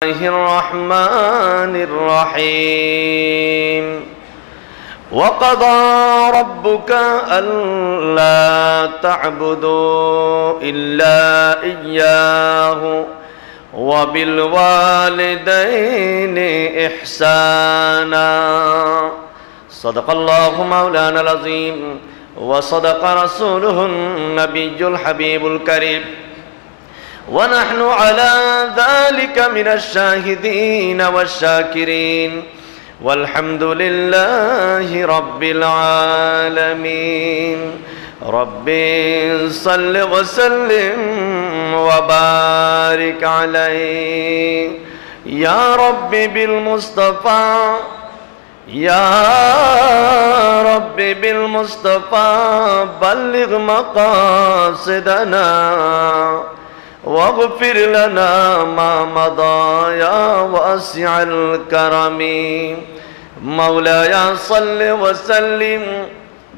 الرحمن الرحيم وقضى ربك ألا تعبدوا إلا إياه وبالوالدين إحسانا صدق الله مولانا العظيم وصدق رسوله النبي الحبيب الكريم ونحن على ذلك من الشاهدين والشاكرين والحمد لله رب العالمين رب صل وسلم وبارك عليه يا رب بالمصطفى يا رب بالمصطفى بلغ مقاصدنا واغفر لنا ما مضى يا واسع الكرم مولاي صل وسلم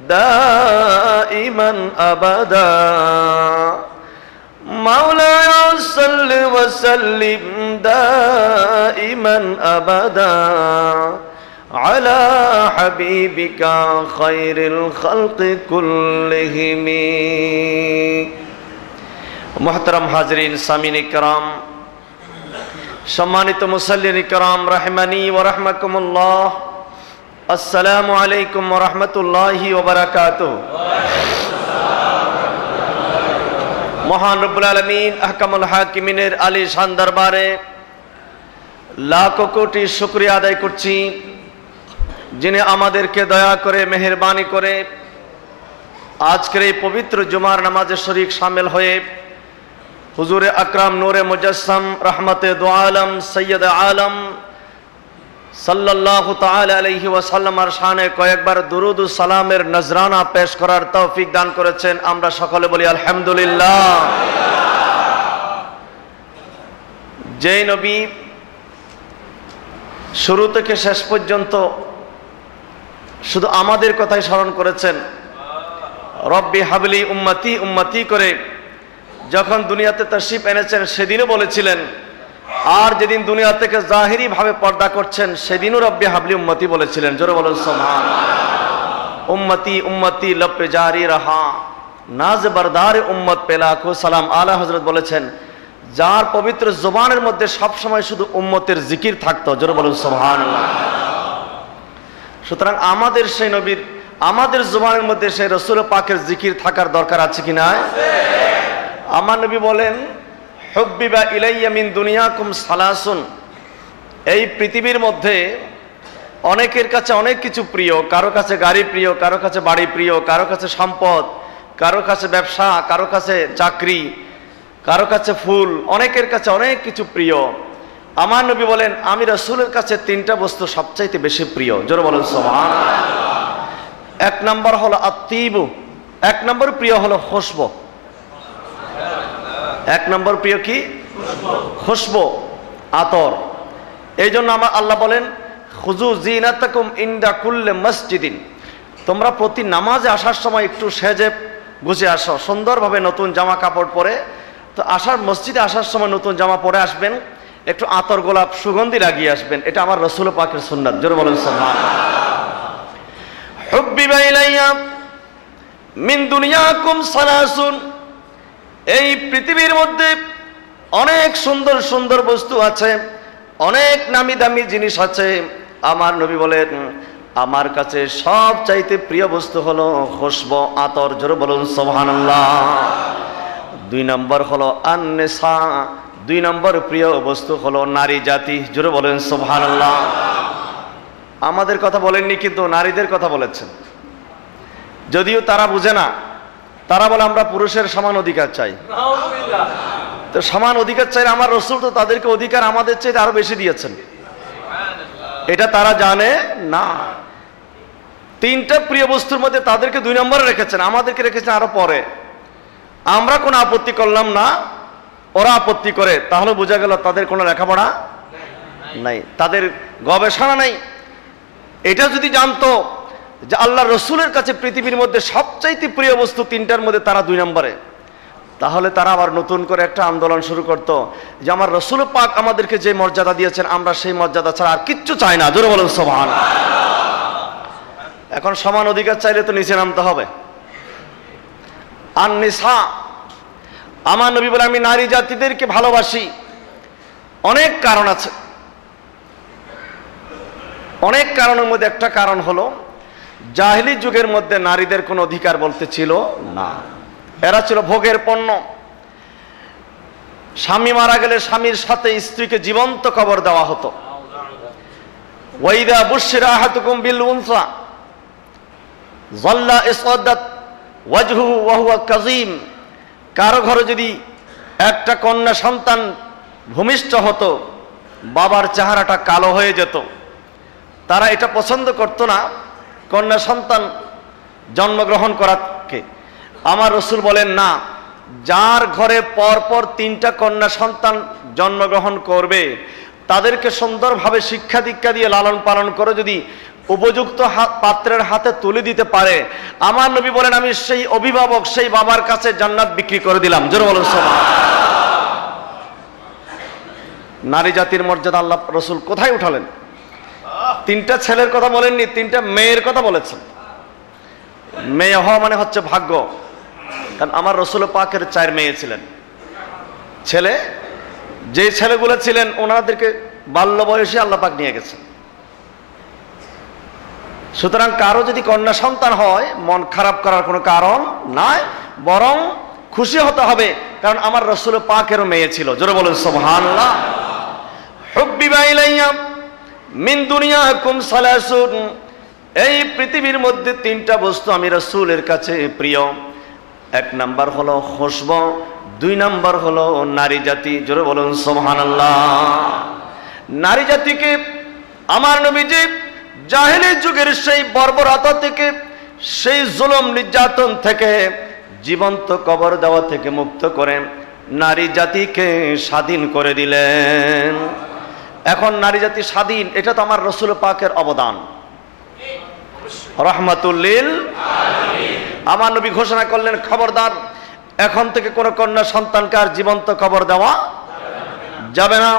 دائما ابدا مولاي صل وسلم دائما ابدا على حبيبك خير الخلق كلهم मुहतरम हाजरीन सामीन इकराम सम्मानित मुसल्लिन इकराम रहमानी व रहमकुमुल्लाह अस्सलामु अलैकुम व रहमतुल्लाहि व बरकातुहू। महान रब्बुल आलमीन अहकामुल हाकिमीनेर आलिशान दरबारे लाखों कोटी शुक्रिया आदाय करছি যিনি আমাদেরকে দয়া করে মেহেরবানি করে আজকের এই পবিত্র জুমার নামাজে শরীক শামিল হয়ে हुजूर अकरम नूर मुजस्सम रहमत दो आलम सैयद आलम सल्लल्लाहु ताआला अलैहि वसल्लम शाने कয়েকবার दुरूद ও সালামের নজরানা পেশ করার তৌফিক দান করেছেন। আমরা সকলে বলি আলহামদুলিল্লাহ। যে নবী শুরু থেকে শেষ পর্যন্ত শুধু আমাদের কথাই স্মরণ করেছেন, রব্বি হাবলি উম্মতি উম্মতি করে যখন দুনিয়াতে তাশরীফ এনেছেন সেদিনও বলেছিলেন, আর যেদিন দুনিয়া থেকে জাহিরি ভাবে পর্দা করছেন সেদিনও রব্বি হাবলি উম্মতি বলেছিলেন। জোরে বলুন সুবহানাল্লাহ। উম্মতি উম্মতি लब पे जारी रहा नाज बरदार उम्मत पे लाखों সালাম। আলা হযরত বলেছেন, যার পবিত্র জবানের মধ্যে সব সময় শুধু উম্মতের জিকির থাকতো। জোরে বলুন সুবহানাল্লাহ। সুতরাং আমাদের সেই নবীর আমাদের জবানের মধ্যে সেই রাসূল পাকের জিকির থাকার দরকার আছে কি না? আমার নবী বলেন, হুব্বিবা ইলাইয়া মিন দুনিয়াকুম সালাসুন। এই পৃথিবীর মধ্যে অনেকের কাছে অনেক কিছু প্রিয়, কারো কাছে গাড়ি প্রিয়, কারো কাছে বাড়ি প্রিয়, কারো কাছে সম্পদ, কারো কাছে ব্যবসা, কারো কাছে চাকরি, কারো কাছে ফুল, অনেকের কাছে অনেক কিছু প্রিয়। আমার নবী বলেন, আমি রাসূলের কাছে তিনটা বস্তু সবচাইতে বেশি প্রিয়। জোরে বলেন সুবহানাল্লাহ। এক নম্বর হলো আত্তিবু, এক নম্বর প্রিয় হলো খুশবু। এক নম্বর প্রিয় কি? খুশবু, আতর। এই জন্য আমার আল্লাহ বলেন, খুযু জিনাতাকুম ইনদা কুল্লি মসজিদিন। তোমরা প্রতি নামাজে আসার সময় একটু সেজে গুছে আসো, সুন্দরভাবে নতুন জামা কাপড় পরে। তো মসজিদে আসার সময় নতুন জামা পরে আসবেন, একটু আতর গোলাপ সুগন্ধি লাগিয়ে আসবেন। এটা আমার রাসূল পাকের সুন্নাত। জোরে বলেন সুবহানাল্লাহ। হুব্বিবা ইলাইয়া মিন দুনিয়াকুম সালাসুন। এই পৃথিবীর মধ্যে অনেক সুন্দর সুন্দর বস্তু আছে, অনেক নামি দামি জিনিস আছে। আমার নবী বলেন, আমার কাছে সব চাইতে প্রিয় বস্তু হলো খুশবু, আতর। জোরে বলুন সুবহানাল্লাহ। দুই নম্বর হলো আন-নিসা, দুই নম্বর প্রিয় বস্তু হলো নারী জাতি। জোরে বলেন সুবহানাল্লাহ। আমাদের কথা বলেননি, কিন্তু নারীদের কথা বলেছেন। যদিও তারা বুঝে না, তারা বলে আমরা পুরুষের সমান অধিকার চাই। তো সমান অধিকার চাই, আমার রাসূল তো তাদেরকে অধিকার আমাদের চাইতে আরো বেশি দিয়েছেন। এটা তারা জানে না। তিনটা প্রিয় বস্তুর মধ্যে তাদেরকে দুই নম্বরে রেখেছেন, আমাদেরকে রেখেছেন আরো পরে। আমরা কোনো আপত্তি করলাম না, ওরা আপত্তি করে, তাহলে বোঝা গেল তাদের কোনো লেখাপড়া নাই, তাদের গবেষণা নাই। এটা যদি জানতো যে আল্লাহ রসুলের কাছে পৃথিবীর মধ্যে সবচাইতে প্রিয় বস্তু তিনটার মধ্যে তারা দুই নম্বরে, তাহলে তারা আবার নতুন করে একটা আন্দোলন শুরু করত যে আমার রসুল পাক আমাদেরকে যে মর্যাদা দিয়েছেন আমরা সেই মর্যাদা ছাড়া আর কিচ্ছু চাই না। জোরে বলেন সুবহানাল্লাহ। এখন সমান অধিকার চাইলে তো নিচে নামতে হবে। আন-নিসা, আমার নবী বলে আমি নারী জাতিদেরকে ভালোবাসি। অনেক কারণ আছে, অনেক কারণের মধ্যে একটা কারণ হলো জাহেলি যুগের মধ্যে নারীদের কোনো অধিকার বলতে ছিল না। এরা ছিল ভোগের পণ্য। স্বামী মারা গেলে স্বামীর সাথে স্ত্রীকে জীবন্ত কবর দেওয়া হতো। ওয়াইদা বুশিরা আহাদুকুম বিল উনসা যাল্লা ইসওয়াদাত ওয়াজহুহু ওয়া হুয়া কাযীম। কারো ঘরে যদি একটা কন্যা সন্তান ভূমিষ্ঠ হতো, বাবার চেহারাটা কালো হয়ে যেত। তারা এটা পছন্দ করত না কন্যা সন্তান জন্মগ্রহণ করাকে। আমার রসুল বলেন না, যার ঘরে পরপর 3টা কন্যা সন্তান জন্মগ্রহণ করবে তাদেরকে সুন্দরভাবে শিক্ষা দীক্ষা দিয়ে লালন পালন করে যদি উপযুক্ত পাত্রের হাতে তুলে দিতে পারে, আমার নবী বলেন আমি সেই অভিভাবক, সেই বাবার কাছে জান্নাত বিক্রি করে দিলাম। জোরে বলুন সুবহানাল্লাহ। নারী জাতির মর্যাদা আল্লাহ রসুল কোথায় উঠালেন? 3টা ছেলের কথা বলেননি, 3টা মেয়ের কথা বলেছেন। মেয়ে হওয়া মানে হচ্ছে ভাগ্য। কারণ আমার রসুল পাকের 4 মেয়ে ছিলেন। ছেলে, যে ছেলেগুলো ছিলেন ওনাদেরকে বাল্য বয়সে আল্লাহ পাক নিয়ে গেছেন। সুতরাং কারো যদি কন্যা সন্তান হয় মন খারাপ করার কোনো কারণ নাই, বরং খুশি হতে হবে, কারণ আমার রসুল পাকেরও মেয়ে ছিল। জোরে বলুন সুবহানাল্লাহ। হুব্বিবা ইলাইয়া মিন দুনিয়াকুম সালাসুন, এই পৃথিবীর মধ্যে 3টা বস্তু আমি রাসূলের কাছে প্রিয়। 1 নাম্বার হলো খুশব, 2 নাম্বার হলো নারী জাতি। জোরে বলুন সুবহানাল্লাহ। নারী জাতিকে আমার নবীজি জাহেলি যুগের সেই বর্বরতা থেকে, সেই জুলুম নির্যাতন থেকে, জীবন্ত কবর দেওয়া থেকে মুক্ত করে নারী জাতিকে স্বাধীন করে দিলেন। এখন নারী জাতি স্বাধীন, এটা তো আমার রসুল পাকের অবদান। রাহমাতুল লিল আলামিন। আমার নবী ঘোষণা করলেন, খবরদার এখন থেকে কোন কন্যা সন্তানকে আর জীবন্ত কবর দেওয়া যাবে না।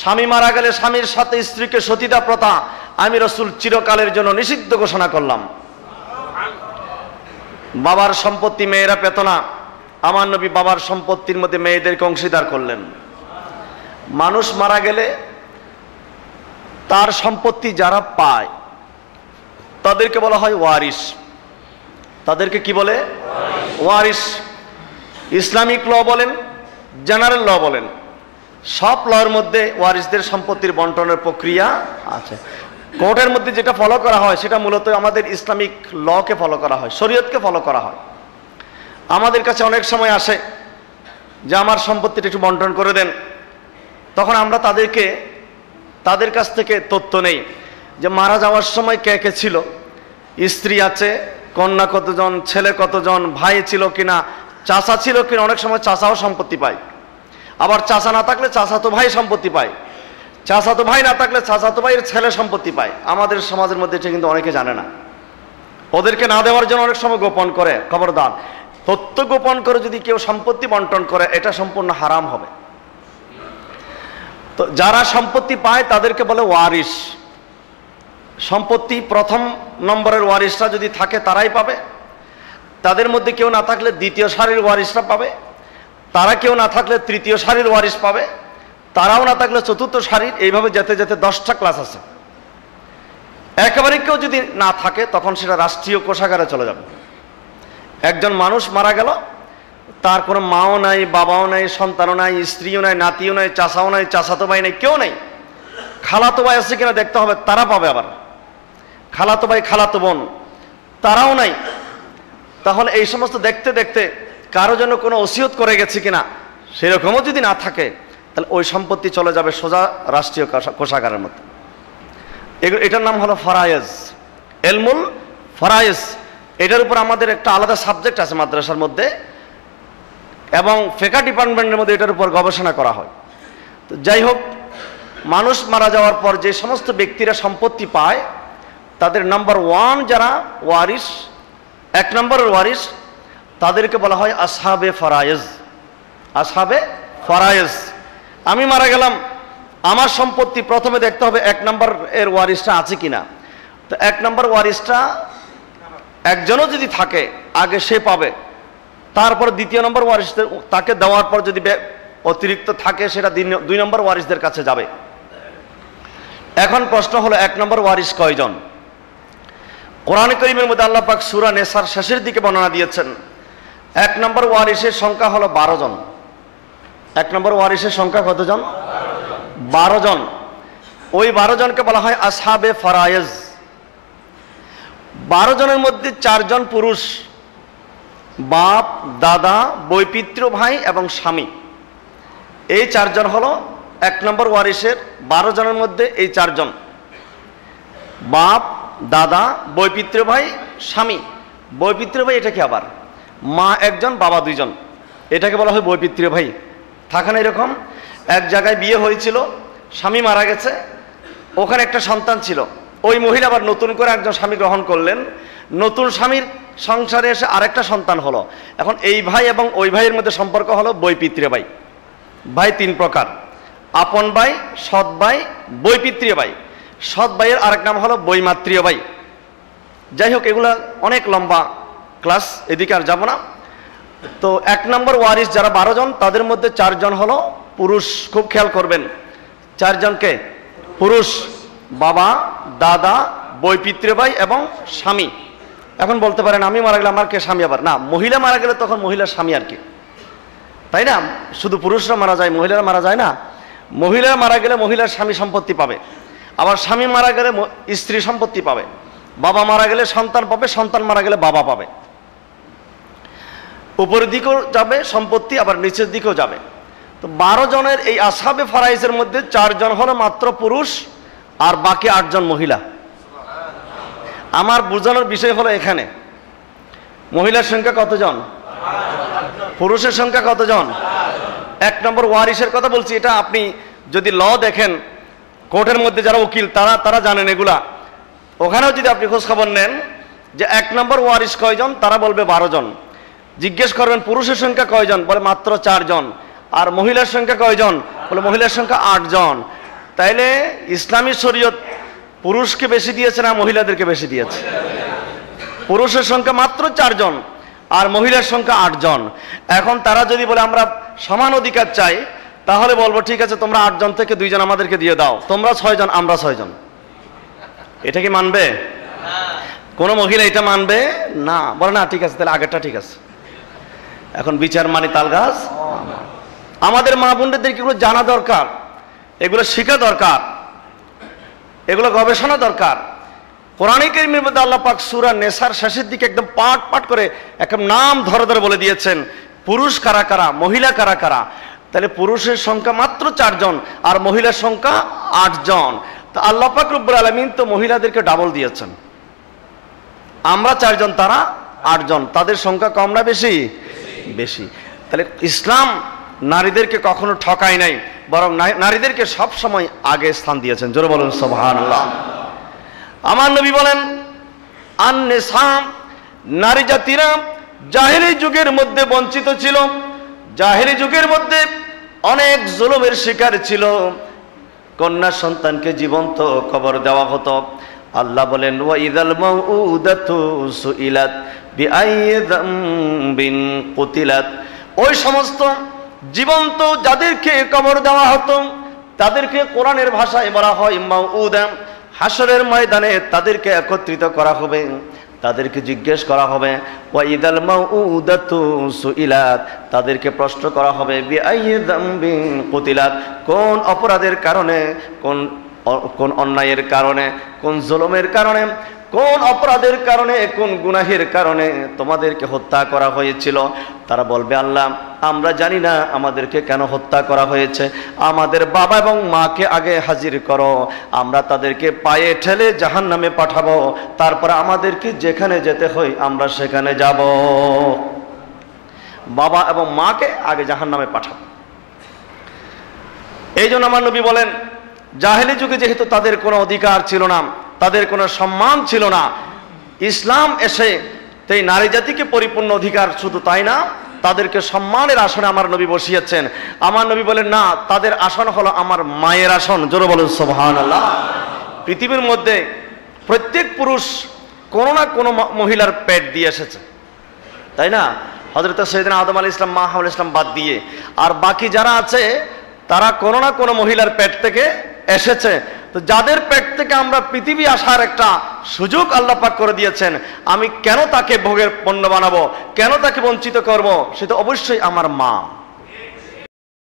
স্বামী মারা গেলে স্বামীর সাথে স্ত্রীকে সতীদাহ প্রথা আমি রসুল চিরকালের জন্য নিষিদ্ধ ঘোষণা করলাম। বাবার সম্পত্তি মেয়েরা পেত না, আমার নবী বাবার সম্পত্তির মধ্যে মেয়েদেরকে অংশীদার করলেন। মানুষ মারা গেলে তার সম্পত্তি যারা পায় তাদেরকে বলা হয় ওয়ারিস। তাদেরকে কি বলে? ওয়ারিস। ইসলামিক ল বলেন, জেনারেল ল বলেন, সব লর মধ্যে ওয়ারিসদের সম্পত্তির বন্টনের প্রক্রিয়া আছে। কোর্টের মধ্যে যেটা ফলো করা হয় সেটা মূলত আমাদের ইসলামিক লকে ফলো করা হয়, শরীয়তকে ফলো করা হয়। আমাদের কাছে অনেক সময় আসে যে আমার সম্পত্তিটা একটু বন্টন করে দেন, তখন আমরা তাদের কাছ থেকে তথ্য নেই যে মারা যাওয়ার সময় কে কে ছিল, স্ত্রী আছে, কন্যা কতজন, ছেলে কতজন, ভাই ছিল কিনা, চাচা ছিল কিনা। অনেক সময় চাচাও সম্পত্তি পায়, আবার চাচা না থাকলে চাচাতো ভাই সম্পত্তি পায়, চাচাতো ভাই না থাকলে চাচাতো ভাইয়ের ছেলে সম্পত্তি পায়। আমাদের সমাজের মধ্যে এটা কিন্তু অনেকে জানে না, ওদেরকে না দেওয়ার জন্য অনেক সময় গোপন করে। খবরদার, তথ্য গোপন করে যদি কেউ সম্পত্তি বন্টন করে এটা সম্পূর্ণ হারাম হবে। তো যারা সম্পত্তি পায় তাদেরকে বলে ওয়ারিস। সম্পত্তি প্রথম নম্বরের ওয়ারিসরা যদি থাকে তারাই পাবে, তাদের মধ্যে কেউ না থাকলে দ্বিতীয় সারির ওয়ারিসরা পাবে, তারা কেউ না থাকলে তৃতীয় সারির ওয়ারিস পাবে, তারাও না থাকলে চতুর্থ সারির। এইভাবে যেতে যেতে 10টা ক্লাস আছে। একেবারে কেউ যদি না থাকে তখন সেটা রাষ্ট্রীয় কোষাগারে চলে যাবে। একজন মানুষ মারা গেল, তার কোনো মাও নাই, বাবাও নাই, সন্তানও নাই, স্ত্রীও নাই, নাতিও নাই, চাচাও নাই, চাচাতো ভাই নাই, কেউ নাই। খালাতো ভাই আছে কিনা দেখতে হবে, তারা পাবে। আবার খালাতো ভাই, খালাতো বোন, তারাও নাই। তাহলে এই সমস্ত দেখতে দেখতে কারো জন্য কোনো ওসিয়ত করে গেছে কিনা সেরকমও যদি না থাকে তাহলে ওই সম্পত্তি চলে যাবে সোজা রাষ্ট্রীয় কোষাগারের মধ্যে। এটার নাম হলো ফরায়েজ, এলমুল ফরায়েজ। এটার উপর আমাদের একটা আলাদা সাবজেক্ট আছে মাদ্রাসার মধ্যে, এবং ফিকহ ডিপার্টমেন্টের মধ্যে এটার উপর গবেষণা করা হয়। তো যাই হোক, মানুষ মারা যাওয়ার পর যে সমস্ত ব্যক্তিরা সম্পত্তি পায় তাদের নাম্বার 1 যারা ওয়ারিস, 1 নম্বরের ওয়ারিস, তাদেরকে বলা হয় আসহাবে ফারায়েজ। আসহাবে ফারায়েজ। আমি মারা গেলাম, আমার সম্পত্তি প্রথমে দেখতে হবে 1 নম্বর এর ওয়ারিসটা আছে কিনা। তো 1 নম্বর ওয়ারিসটা একজনও যদি থাকে আগে সে পাবে, তারপর 2 নম্বর ওয়ারিস তাকে দেওয়ার পর যদি অতিরিক্ত থাকে সেটা 2 নম্বর ওয়ারিসদের কাছে যাবে। এখন প্রশ্ন হলো 1 নম্বর ওয়ারিস কয়জন? কোরআন কারীমের মধ্যে আল্লাহ পাক সূরা নেসার শেষের দিকে বর্ণনা দিয়েছেন 1 নম্বর ওয়ারিসের সংখ্যা হলো 12 জন। 1 নম্বর ওয়ারিসের সংখ্যা কতজন? 12 জন। ওই 12 জনকে বলা হয় আসহাবে ফারায়েজ। 12 জনের মধ্যে 4 জন পুরুষ, বাপ, দাদা, বৈপিত্র ভাই এবং স্বামী। এই 4 জন হলো 1 নম্বর ওয়ারিসের 12 জনের মধ্যে এই 4 জন, বাপ, দাদা, বৈপিত্র ভাই, স্বামী। বৈপিত্র ভাই এটা কি আবার? মা একজন, বাবা 2 জন, এটাকে বলা হয় বৈপিত্র ভাই। থাকে না এরকম? এক জায়গায় বিয়ে হয়েছিল, স্বামী মারা গেছে, ওখানে একটা সন্তান ছিল, ওই মহিলা আবার নতুন করে একজন স্বামী গ্রহণ করলেন, নতুন স্বামীর সংসারে এসে আরেকটা সন্তান হলো। এখন এই ভাই এবং ওই ভাইয়ের মধ্যে সম্পর্ক হলো বৈপিত্রীয় ভাই। ভাই 3 প্রকার: আপন ভাই, সৎ ভাই, বৈপিত্রীয় ভাই। সৎ ভাইয়ের আরেক নাম হলো বৈমাত্রীয় ভাই। যাই হোক, এগুলা অনেক লম্বা ক্লাস, এদিকে আর যাব না। তো 1 নম্বর ওয়ারিস যারা 12 জন, তাদের মধ্যে 4 জন হলো পুরুষ। খুব খেয়াল করবেন, 4 জনকে পুরুষ: বাবা, দাদা, বৈপিত্রীয় ভাই এবং স্বামী। এখন বলতে পারেন আমি মারা গেলে আমার কে স্বামী? আবার না, মহিলা মারা গেলে তখন মহিলার স্বামী আর কি, তাই না? শুধু পুরুষরা মারা যায়, মহিলারা মারা যায় না। মহিলারা মারা গেলে মহিলার স্বামী সম্পত্তি পাবে, আবার স্বামী মারা গেলে স্ত্রী সম্পত্তি পাবে, বাবা মারা গেলে সন্তান পাবে, সন্তান মারা গেলে বাবা পাবে। উপরের দিকেও যাবে সম্পত্তি, আবার নিচের দিকেও যাবে। তো 12 জনের এই আসহাবে ফারাইজের মধ্যে 4 জন হলো মাত্র পুরুষ, আর বাকি 8 জন মহিলা। আমার বোঝানোর বিষয় হলো এখানে মহিলার সংখ্যা কতজন, পুরুষের সংখ্যা কতজন? 1 নম্বর ওয়ারিসের কথা বলছি। এটা আপনি যদি ল দেখেন, কোর্টের মধ্যে যারা উকিল তারা জানেন এগুলা। ওখানেও যদি আপনি খোঁজ খবর নেন যে 1 নম্বর ওয়ারিস কয়জন, তারা বলবে 12 জন। জিজ্ঞেস করবেন পুরুষের সংখ্যা কয়জন, বলে মাত্র 4 জন। আর মহিলার সংখ্যা কয়জন, বলে মহিলার সংখ্যা 8 জন। তাইলে ইসলামী শরীয়ত পুরুষকে বেশি দিয়েছে না মহিলাদেরকে বেশি দিয়েছে? পুরুষের সংখ্যা মাত্র 4 জন আর মহিলার সংখ্যা 8 জন। এখন তারা যদি বলে আমরা সমান অধিকার চাই, তাহলে বলবো ঠিক আছে, তোমরা 8 জন থেকে 2 জন আমাদেরকে দিয়ে দাও, তোমরা 6 জন, আমরা 6 জন। এটা কি মানবে? কোন মহিলা এটা মানবে না, বলে না ঠিক আছে, তাহলে আগেরটা ঠিক আছে। এখন বিচার মানে তাল গাছ। আমাদের মা বোনদেরকে এগুলো জানা দরকার, এগুলো শেখা দরকার, এগুলো গবেষণা দরকার। কোরআন কারীমের মধ্যে আল্লাহ পাক সূরা নেসার শেষের দিকে একদম পাট করে একদম নাম ধরে ধরে বলে দিয়েছেন পুরুষ কারা কারা, মহিলা কারা কারা। তাহলে পুরুষের সংখ্যা মাত্র 4 জন আর মহিলার সংখ্যা 8 জন। তো আল্লাহ পাক রব্বুল আলামিন তো মহিলাদেরকে ডাবল দিয়েছেন। আমরা 4 জন, তারা 8 জন। তাদের সংখ্যা কম না বেশি? বেশি। তাহলে ইসলাম নারীদেরকে কখনো ঠকায় নাই, বরং নারীদেরকে সব সময় আগে স্থান দিয়েছেন। জোরে বলুন সুবহানাল্লাহ। আমার নবী বলেন, আন-নিসা, নারী জাতিরা জাহেলি যুগের মধ্যে বঞ্চিত ছিল। জাহেলি যুগের মধ্যে অনেক জুলুমের শিকার ছিল। কন্যা সন্তানকে জীবন্ত কবর দেওয়া হতো। আল্লাহ বলেন, ওয়া ইযাল মাউউদাতু সুইলাত বিআইয়ি যামবিন কুতিলাত। ওই সমস্ত জীবন্ত যাদেরকে কবর দেওয়া হতো তাদেরকে কোরআনের ভাষায় বলা হয় মাউউদা। হাসরের ময়দানে তাদেরকে একত্রিত করা হবে, তাদেরকে জিজ্ঞেস করা হবে, ওয়া ইযাল মাউউদাতু সুইলাত, তাদেরকে প্রশ্ন করা হবে বিআইয়ি যামবিন কুতিলাত, কোন অপরাধের কারণে, কোন অন্যায়ের কারণে, কোন জুলুমের কারণে, কোন অপরাধের কারণে, কোন গুনাহের কারণে তোমাদেরকে হত্যা করা হয়েছিল। তারা বলবে, আল্লাহ আমরা জানি না আমাদেরকে কেন হত্যা করা হয়েছে, আমাদের বাবা এবং মাকে আগে হাজির করো, আমরা তাদেরকে পায়ে ঠেলে জাহান্নামে পাঠাবো, তারপর আমাদেরকে যেখানে যেতে হয় আমরা সেখানে যাব। বাবা এবং মাকে আগে জাহান্নামে পাঠাবো। এই জন্য আমার নবী বলেন, জাহেলি যুগে যেহেতু তাদের কোনো অধিকার ছিল না, তাদের কোনো সম্মান ছিল না, ইসলাম এসে তো এই নারী জাতিকে পরিপূর্ণ অধিকার, শুধু তাই না, তাদেরকে সম্মানের আসনে আমার নবী বসিয়েছেন। আমার নবী বলেন না, তাদের আসন হলো আমার মায়ের আসন। জোরে বলুন সুবহানাল্লাহ। পৃথিবীর মধ্যে প্রত্যেক পুরুষ কোনো না কোনো মহিলার পেট দিয়ে এসেছে, তাই না? হযরত সাইয়েদনা আদম আলাইহিস সালাম, মা হাওয়া আলাইহিস সালাম বাদ দিয়ে আর বাকি যারা আছে তারা কোনো না কোনো মহিলার পেট থেকে এসেছে। তো যাদের পেট থেকে আমরা পৃথিবী আসার একটা সুযোগ আল্লাহ পাক করে দিয়েছেন, আমি কেন তাকে ভোগের পণ্য বানাবো, কেন তাকে বঞ্চিত করব? সে তো অবশ্যই আমার মা।